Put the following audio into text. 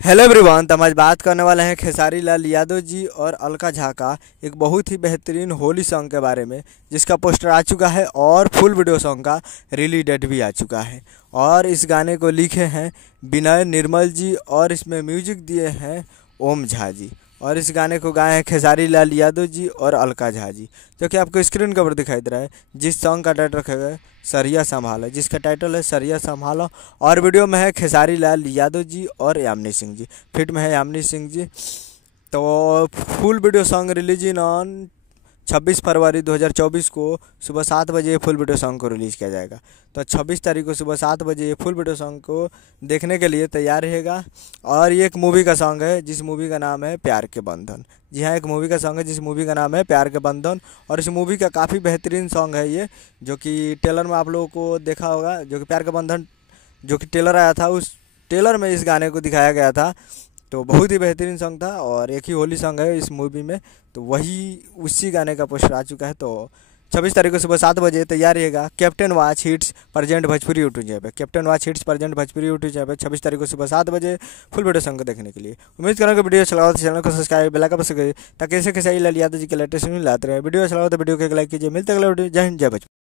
Hello everyone. तो हम आज बात करने वाले हैं खेसारी लाल यादव जी और अलका झा का एक बहुत ही बेहतरीन होली सॉन्ग के बारे में, जिसका पोस्टर आ चुका है और फुल वीडियो सॉन्ग का रिलीज डेट भी आ चुका है। और इस गाने को लिखे हैं विनय निर्मल जी और इसमें म्यूजिक दिए हैं ओम झा जी। और इस गाने को गाए हैं खेसारी लाल यादव जी और अलका झा जी, जो कि आपको स्क्रीन के ऊपर दिखाई दे रहा है। जिस सॉन्ग का टाइटल रखा गया है सरिया संभालो, जिसका टाइटल है सरिया संभालो। और वीडियो में है खेसारी लाल यादव जी और यामिनी सिंह जी, फिट में है यामिनी सिंह जी। तो full video song release in on 26 फरवरी 2024 को सुबह 7 बजे फुल वीडियो सॉन्ग को रिलीज़ किया जाएगा। तो 26 तारीख को सुबह 7 बजे फुल वीडियो सॉन्ग को देखने के लिए तैयार रहेगा। और ये एक मूवी का सॉन्ग है जिस मूवी का नाम है प्यार के बंधन। जी हाँ, एक मूवी का सॉन्ग है जिस मूवी का नाम है प्यार के बंधन। और इस मूवी का काफ़ी बेहतरीन सॉन्ग है ये, जो कि टेलर में आप लोगों को देखा होगा। जो कि प्यार के बंधन जो कि टेलर आया था, उस टेलर में इस गाने को दिखाया गया था। तो बहुत ही बेहतरीन सॉन्ग था और एक ही होली सॉन्ग है इस मूवी में। तो वही उसी गाने का पोस्टर आ चुका है। तो 26 तारीख को सुबह 7 बजे तैयार रहेगा। Captain watch hits present Bhojpuri YouTube channel पे, captain watch hits present Bhojpuri YouTube channel पे 26 तारीख को सुबह 7 बजे फुल वीडियो सॉन्ग को देखने के लिए। उम्मीद करूँगा वीडियो अच्छा लगा तो चैनल को सब्सक्राइब बेल आइकन प्रेस करिए, ताकि ऐसे खेसारी लाल यादव जी के लेटेस्ट न्यूज़ लाते रहे। वीडियो अच्छा लगा तो वीडियो को एक लाइक कीजिए। मिलते अगले वीडियो। जय हिंद, जय भोजपुरी।